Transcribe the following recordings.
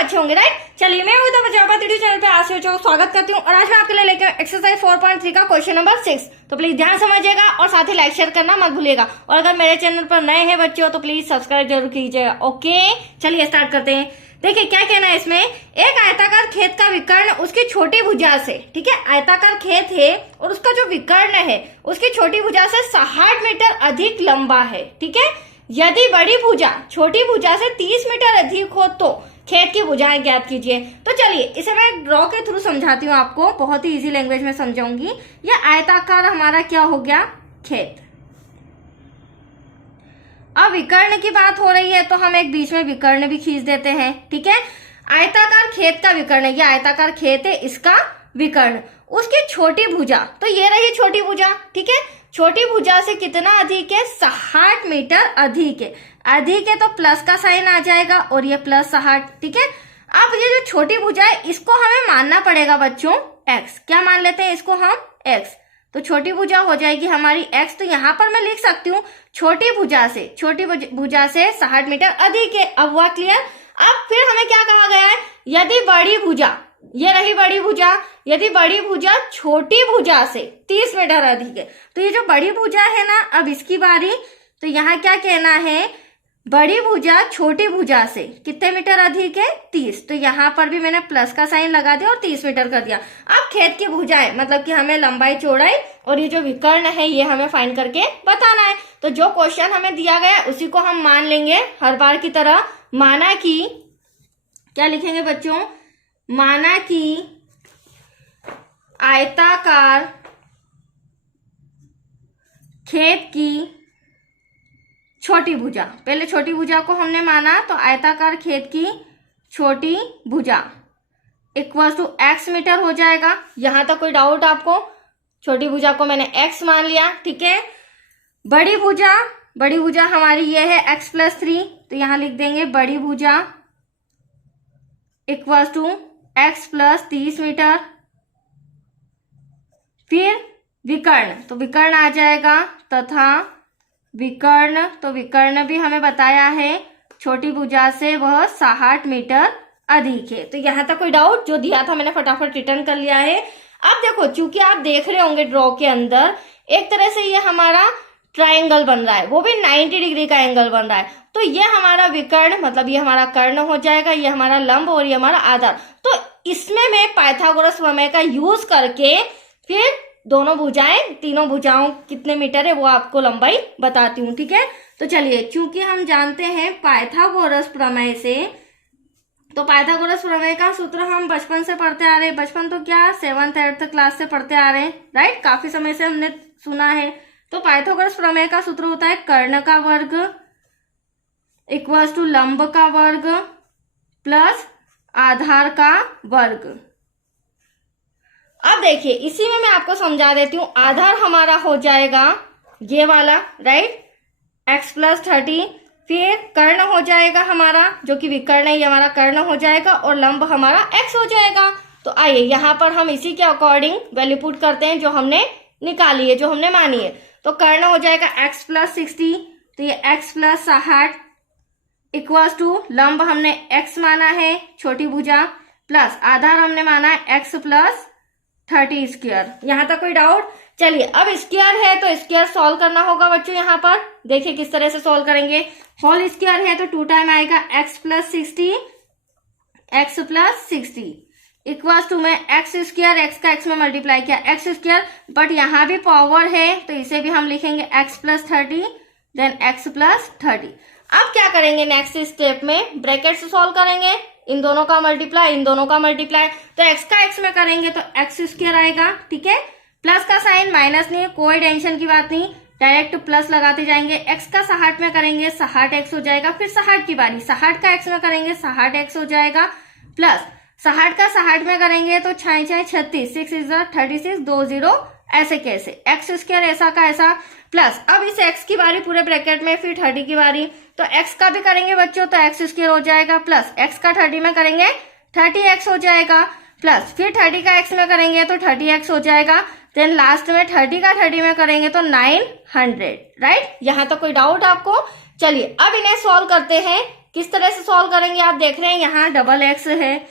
अच्छे होंगे, राइट। चलिए मैं हूं प्रजापति यूट्यूब चैनल पे आज से स्वागत करती हूँ और आज मैं आपके लिए लेकर एक्सरसाइज 4.3 का क्वेश्चन नंबर 6। तो प्लीज ध्यान समझिएगा और साथ ही लाइक शेयर करना मत भूलिएगा और अगर मेरे चैनल पर नए हैं बच्चों तो प्लीज सब्सक्राइब जरूर कीजिएगा। ओके चलिए स्टार्ट करते हैं। देखिए क्या कहना है इसमें, एक आयताकार खेत का विकर्ण उसकी छोटी भुजा से, ठीक है, आयताकार खेत है और उसका जो विकर्ण है उसकी छोटी भुजा से 60 मीटर अधिक लंबा है, ठीक है। यदि बड़ी भुजा छोटी भुजा से 30 मीटर अधिक हो तो खेत की भुजाएं ज्ञात कीजिए। तो चलिए इसे मैं ड्रॉ के थ्रू समझाती हूँ आपको, बहुत ही इजी लैंग्वेज में समझाऊंगी। यह आयताकार हमारा क्या हो गया, खेत। अब विकर्ण की बात हो रही है तो हम एक बीच में विकर्ण भी खींच देते हैं, ठीक है। आयताकार खेत का विकर्ण, यह आयताकार खेत है, इसका विकर्ण उसकी छोटी भुजा, तो ये रही छोटी भुजा, ठीक है। छोटी भुजा से कितना अधिक है, 60 मीटर अधिक है। अधिक है तो प्लस का साइन आ जाएगा और ये प्लस 60, ठीक है। अब ये जो छोटी भुजा है इसको हमें मानना पड़ेगा बच्चों x। क्या मान लेते हैं इसको हम, x। तो छोटी भुजा हो जाएगी हमारी x। तो यहाँ पर मैं लिख सकती हूँ छोटी भुजा से 60 मीटर अधिक है। अब हुआ क्लियर। अब फिर हमें क्या कहा गया है, यदि बड़ी भुजा, ये रही बड़ी भुजा, यदि बड़ी भुजा छोटी भुजा से 30 मीटर अधिक है, तो ये जो बड़ी भुजा है ना, अब इसकी बारी। तो यहाँ क्या कहना है, बड़ी भुजा छोटी भुजा से कितने मीटर अधिक है, 30। तो यहाँ पर भी मैंने प्लस का साइन लगा दिया और 30 मीटर कर दिया। अब खेत की भुजाएं मतलब कि हमें लंबाई चौड़ाई और ये जो विकर्ण है ये हमें फाइंड करके बताना है। तो जो क्वेश्चन हमें दिया गया उसी को हम मान लेंगे हर बार की तरह। माना कि क्या लिखेंगे बच्चों, माना कि आयताकार खेत की छोटी भुजा, पहले छोटी भुजा को हमने माना, तो आयताकार खेत की छोटी भुजा इक्वल टू x मीटर हो जाएगा। यहां तक कोई डाउट आपको? छोटी भुजा को मैंने x मान लिया, ठीक है। बड़ी भुजा हमारी ये है x+3, तो यहां लिख देंगे बड़ी भुजा इक्वल टू x+30 मीटर। फिर विकर्ण, तो विकर्ण आ जाएगा तथा विकर्ण, तो विकर्ण भी हमें बताया है छोटी भुजा से वह 60 मीटर अधिक है। तो यहां तक कोई डाउट? जो दिया था मैंने फटाफट रिटर्न कर लिया है। अब देखो चूंकि आप देख रहे होंगे ड्रॉ के अंदर एक तरह से ये हमारा ट्रायंगल बन रहा है, वो भी 90 डिग्री का एंगल बन रहा है। तो ये हमारा विकर्ण मतलब ये हमारा कर्ण हो जाएगा, ये हमारा लंब और ये हमारा आधार। तो इसमें मैं पाइथागोरस प्रमेय का यूज करके फिर दोनों भुजाएं, तीनों भुजाओं कितने मीटर है वो आपको लंबाई बताती हूँ, ठीक है। तो चलिए चूंकि हम जानते हैं पाइथागोरस प्रमेय से, तो पाइथागोरस प्रमेय का सूत्र हम बचपन से पढ़ते आ रहे हैं। बचपन तो क्या 7th 8th क्लास से पढ़ते आ रहे हैं, राइट। काफी समय से हमने सुना है। तो पाइथागोरस प्रमेय का सूत्र होता है कर्ण का वर्ग इक्वल्स टू लंब का वर्ग प्लस आधार का वर्ग। अब देखिए इसी में मैं आपको समझा देती हूँ। आधार हमारा हो जाएगा ये वाला, राइट, x+30। फिर कर्ण हो जाएगा हमारा, जो कि विकर्ण है, ये हमारा कर्ण हो जाएगा और लंब हमारा x हो जाएगा। तो आइए यहाँ पर हम इसी के अकॉर्डिंग वैल्यू पुट करते हैं जो हमने निकाली है, जो हमने मानी है। तो कर्ण हो जाएगा x+60, तो ये x+60 इक्वल्स टू लंब हमने x माना है छोटी भुजा प्लस आधार हमने माना है x+30 स्क्वायर। यहां तक कोई डाउट? चलिए अब स्क्वायर है तो स्क्वायर सॉल्व करना होगा बच्चों। यहाँ पर देखिए किस तरह से सॉल्व करेंगे। होल स्क्वायर है तो 2 टाइम आएगा x+60 इक्वल्स टू में x स्क्वायर, x का x में मल्टीप्लाई किया x स्क्वायर, बट यहाँ भी पावर है तो इसे भी हम लिखेंगे x+30 देन x+30। अब क्या करेंगे नेक्स्ट स्टेप में, ब्रैकेट से सॉल्व करेंगे, इन दोनों का मल्टीप्लाई, इन दोनों का मल्टीप्लाई। तो x का x में करेंगे तो x स्क्वायर आएगा, ठीक है। प्लस का साइन माइनस नहीं है, कोई टेंशन की बात नहीं, डायरेक्ट प्लस लगाते जाएंगे। x का 60 में करेंगे 60x हो जाएगा। फिर 60 की बारी, 60 का x में करेंगे 60x हो जाएगा प्लस 60 का 60 में करेंगे तो 6 6 36, 6 इज 36, 2 0 ऐसे कैसे, x स्क्वायर ऐसा का ऐसा प्लस। अब इस x की बारी पूरे ब्रैकेट में, फिर 30 की बारी, तो x का भी करेंगे बच्चों तो x स्क्वायर हो जाएगा प्लस x का 30 में करेंगे 30x हो जाएगा प्लस फिर 30 का x में करेंगे तो 30x हो जाएगा। देन लास्ट में 30 का 30 में करेंगे तो 900, राइट। यहाँ तो कोई डाउट आपको? चलिए अब इन्हें सॉल्व करते हैं किस तरह से सॉल्व करेंगे आप देख रहे हैं, यहाँ डबल एक्स है,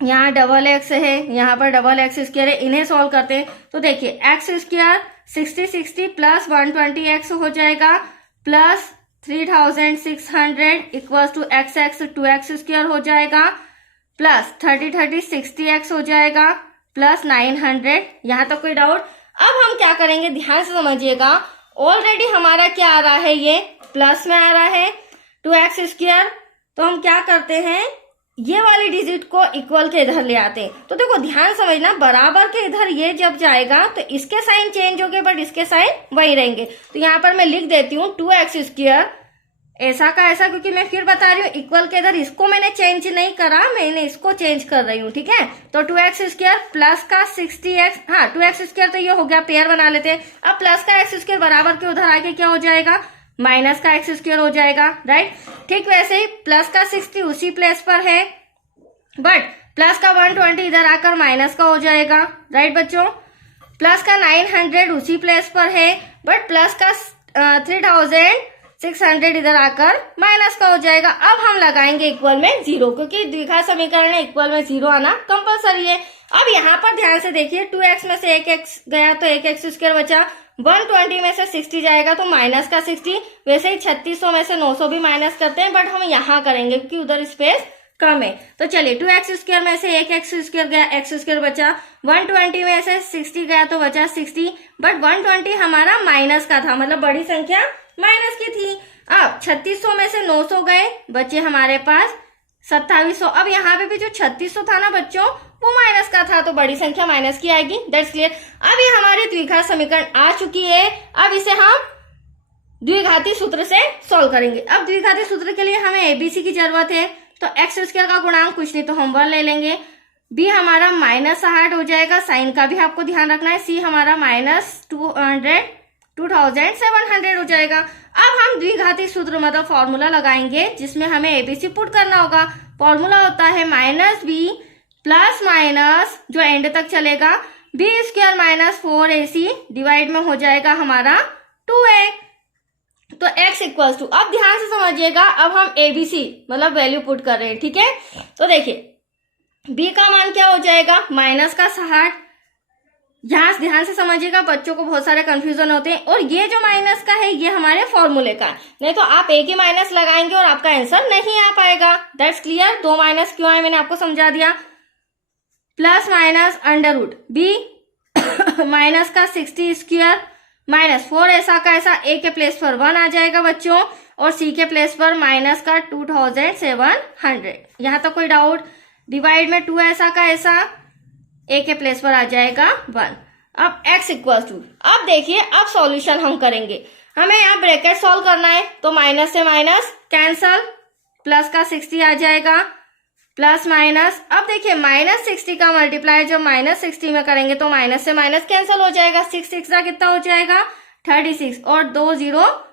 यहाँ डबल एक्स है, यहाँ पर डबल एक्स स्क्वायर है, इन्हें सॉल्व करते हैं। तो देखिए एक्स स्क्वायर 60 प्लस 120 एक्स हो जाएगा plus 3600 equals to x 2x square हो जाएगा प्लस 30 60 एक्स हो जाएगा प्लस 900। यहाँ तक कोई डाउट? अब हम क्या करेंगे, ध्यान से समझिएगा। ऑलरेडी हमारा क्या आ रहा है, ये प्लस में आ रहा है 2x स्क्वायर, तो हम क्या करते हैं, ये वाली डिजिट को इक्वल के इधर ले आते हैं। तो देखो ध्यान समझना, बराबर के इधर ये जब जाएगा तो इसके साइन चेंज हो गए बट इसके साइन वही रहेंगे। तो यहाँ पर मैं लिख देती हूँ 2x स्क्वायर ऐसा का ऐसा, क्योंकि मैं फिर बता रही हूँ इक्वल के इधर इसको मैंने चेंज नहीं करा, मैंने इसको चेंज कर रही हूँ, ठीक है। तो 2x स्क्वायर प्लस का 60x, हाँ 2x स्क्वायर तो ये हो गया, पेयर बना लेते हैं। अब प्लस का x स्क्वायर बराबर के उधर आके क्या हो जाएगा, माइनस का x स्क्वायर हो जाएगा, राइट। ठीक वैसे ही प्लस का 60 उसी प्लेस पर है बट प्लस का 120 इधर आकर माइनस का हो जाएगा, राइट बच्चों। प्लस का 900 उसी प्लेस पर है बट प्लस का 3600 इधर आकर माइनस का हो जाएगा। अब हम लगाएंगे इक्वल में 0, क्योंकि द्विघात समीकरण में इक्वल में 0 आना कंपलसरी है। अब यहाँ पर ध्यान से देखिए, 2x में से 1x गया तो 1x स्क्वायर बचा, 120 में से 60 जाएगा तो माइनस का 60। वैसे ही 3600 में से 900 भी माइनस करते हैं बट हम यहाँ करेंगे क्योंकि उधर स्पेस कम है। तो चलिए 2x स्क्वायर में से 1x स्क्वायर गया, x स्क्वायर बचा, 120 में से 60 गया तो बचा 60, बट 120 हमारा माइनस का था, मतलब बड़ी संख्या माइनस की थी। अब 3600 में से 900 गए, बचे हमारे पास 2700। अब यहाँ पे भी जो 3600 था ना बच्चों, वो माइनस का था, तो बड़ी संख्या माइनस की आएगी, दैट्स क्लियर। अब ये हमारी द्विघात समीकरण आ चुकी है। अब इसे हम द्विघाती सूत्र से सॉल्व करेंगे। अब द्विघाती सूत्र के लिए हमें एबीसी की जरूरत है, तो एक्स स्क्वायर का गुणांक कुछ नहीं तो हम 1 ले लेंगे, बी हमारा -60 हो जाएगा, साइन का भी आपको ध्यान रखना है, सी हमारा -2700 हो जाएगा। अब हम द्विघाती सूत्र मतलब फॉर्मूला लगाएंगे जिसमें हमें एबीसी पुट करना होगा। फॉर्मूला होता है -b प्लस माइनस जो एंड तक चलेगा बी स्क्वायर -4ac डिवाइड में हो जाएगा हमारा 2a। तो x इक्वल्स टू, अब ध्यान से समझिएगा, अब हम एबीसी मतलब वैल्यू पुट कर रहे हैं, ठीक है। तो देखिए b का मान क्या हो जाएगा, -60। यहाँ ध्यान से समझिएगा, बच्चों को बहुत सारे कंफ्यूजन होते हैं। और ये जो माइनस का है ये हमारे फॉर्मूले का, नहीं तो आप एक ही माइनस लगाएंगे और आपका आंसर नहीं आ पाएगा, दैट्स क्लियर। 2 माइनस क्यों है मैंने आपको समझा दिया। Plus minus under root b minus का 60 स्क्वायर -4 ऐसा का ऐसा, ए के प्लेस पर 1 आ जाएगा बच्चों, और सी के प्लेस पर माइनस का 2700। यहाँ तक कोई डाउट? डिवाइड में 2 ऐसा का ऐसा, ए के प्लेस पर आ जाएगा 1। अब x इक्वल्स टू, अब देखिए अब सॉल्यूशन हम करेंगे। हमें यहाँ ब्रैकेट सॉल्व करना है, तो माइनस से माइनस कैंसल, प्लस का 60 आ जाएगा प्लस माइनस। अब देखिए -60 का मल्टीप्लाई जब -60 में करेंगे तो माइनस से माइनस कैंसिल हो जाएगा, 6 का कितना हो जाएगा 36 और 2 0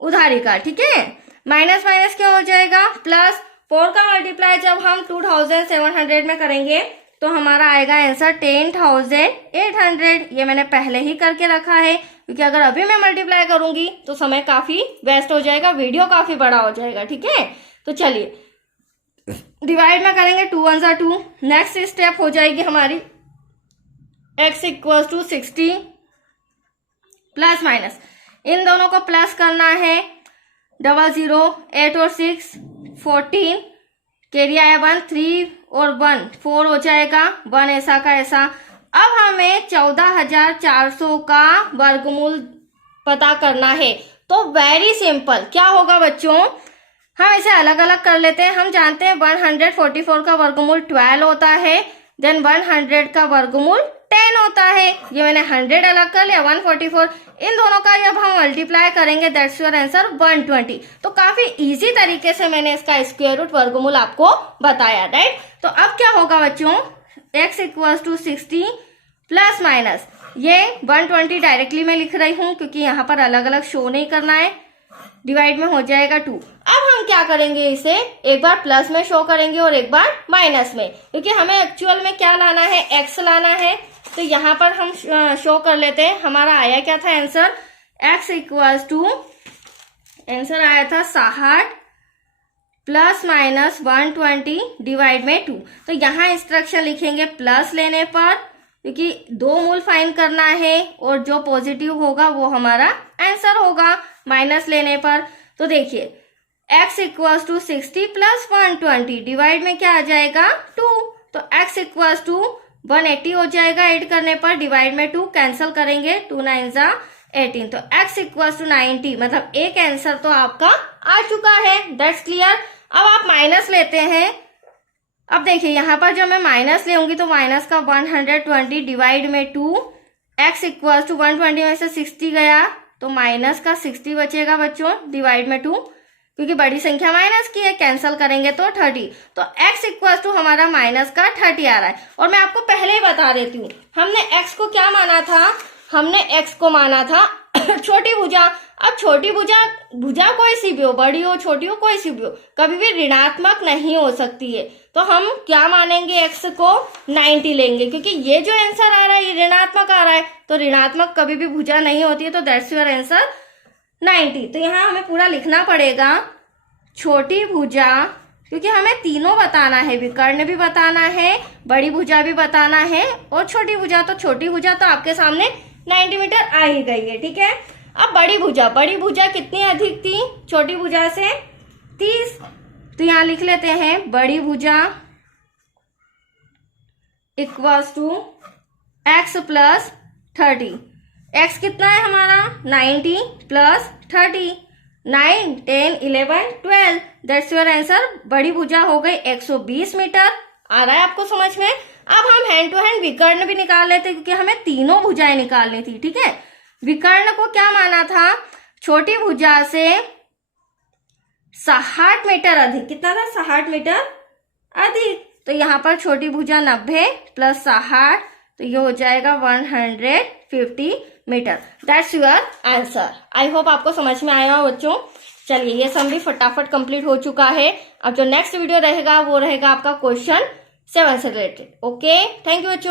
उधारी का, ठीक है। माइनस माइनस क्या हो जाएगा प्लस, 4 का मल्टीप्लाई जब हम 2700 में करेंगे तो हमारा आएगा आंसर 10,800। ये मैंने पहले ही करके रखा है क्योंकि अगर अभी मैं मल्टीप्लाई करूंगी तो समय काफी वेस्ट हो जाएगा, वीडियो काफी बड़ा हो जाएगा, ठीक है। तो चलिए डिवाइड में करेंगे, 2 1 जा 2। नेक्स्ट स्टेप हो जाएगी हमारी x equal to 60 plus minus, इन दोनों को प्लस करना है, 00 8 और 6 14, कैरी आया 1 3 और 1 4 हो जाएगा, 1 ऐसा का ऐसा। अब हमें 14,400 का वर्गमूल पता करना है, तो वेरी सिंपल क्या होगा बच्चों, हम इसे अलग अलग कर लेते हैं। हम जानते हैं 144 का वर्गमूल 12 होता है, देन 100 का वर्गमूल 10 होता है। ये मैंने 100 अलग कर लिया, 144, इन दोनों का जब हम मल्टीप्लाई करेंगे दैट्स योर आंसर 120। तो काफी इजी तरीके से मैंने इसका स्क्वायर रूट वर्गमूल आपको बताया, राइट। तो अब क्या होगा बच्चों, x equal to 60 plus minus, ये 120 डायरेक्टली मैं लिख रही हूं क्योंकि यहाँ पर अलग अलग शो नहीं करना है, डिवाइड में हो जाएगा 2। अब हम क्या करेंगे, इसे एक बार प्लस में शो करेंगे और एक बार माइनस में, क्योंकि हमें एक्चुअल में क्या लाना है, x लाना है। तो यहाँ पर हम शो कर लेते हैं, हमारा आया क्या था answer, x equals to, answer आया था 60 प्लस माइनस 120 डिवाइड में 2। तो यहाँ इंस्ट्रक्शन लिखेंगे प्लस लेने पर, क्योंकि दो मूल फाइंड करना है और जो पॉजिटिव होगा वो हमारा आंसर होगा। माइनस लेने पर तो देखिए x equals to 60 plus 120 divide में क्या आ जाएगा 2, तो x इक्वल्स टू 180 हो जाएगा ऐड करने पर, डिवाइड में 2 कैंसिल करेंगे, 2 9 जा 18, तो x इक्वल्स टू 90। मतलब एक आंसर तो आपका आ चुका है। That's clear. अब आप माइनस लेते हैं। अब देखिए यहाँ पर जब मैं माइनस लेंगी तो माइनस का 120 डिवाइड में 2, x इक्वल्स टू 120 में से 60 गया तो माइनस का 60 बचेगा बच्चों, डिवाइड में 2, क्योंकि बड़ी संख्या माइनस की है, कैंसिल करेंगे तो 30, तो x इक्वल्स टू हमारा माइनस का 30 आ रहा है। और मैं आपको पहले ही बता देती हूँ, हमने x को क्या माना था, हमने x को माना था छोटी भुजा। अब छोटी भुजा कोई सी भी हो, बड़ी हो छोटी हो कोई सी भी हो, कभी भी ऋणात्मक नहीं हो सकती है। तो हम क्या मानेंगे, x को 90 लेंगे, क्योंकि ये जो आंसर आ रहा है ये ऋणात्मक आ रहा है, तो ऋणात्मक कभी भी भुजा नहीं होती है, तो दैट्स योर आंसर 90। तो यहाँ हमें पूरा लिखना पड़ेगा छोटी भुजा, क्योंकि हमें तीनों बताना है, विकर्ण भी बताना है, बड़ी भुजा भी बताना है और छोटी भुजा। तो छोटी भुजा तो आपके सामने 90 मीटर आ ही गई है, ठीक है। अब बड़ी भुजा कितनी अधिक थी छोटी भुजा से, 30, तो यहाँ लिख लेते हैं बड़ी भुजा equals to x plus 30। x कितना है हमारा 90 प्लस 30, 9 10 11 12, दैट्स योर आंसर। बड़ी भुजा हो गई 120 मीटर। आ रहा है आपको समझ में। अब हम हैंड टू हैंड विकर्ण भी निकाल लेते, क्योंकि हमें तीनों भुजाएं निकालनी थी, ठीक है। विकर्ण को क्या माना था, छोटी भुजा से 60 मीटर अधिक, कितना था 60 मीटर अधिक, तो यहाँ पर छोटी भुजा 90 प्लस 60, तो ये हो जाएगा 150 metre. That's your answer. I hope आपको समझ में आया हो बच्चों। चलिए ये सम भी फटाफट कंप्लीट हो चुका है। अब जो नेक्स्ट वीडियो रहेगा वो रहेगा आपका क्वेश्चन 7 से रिलेटेड। ओके, थैंक यू बच्चों।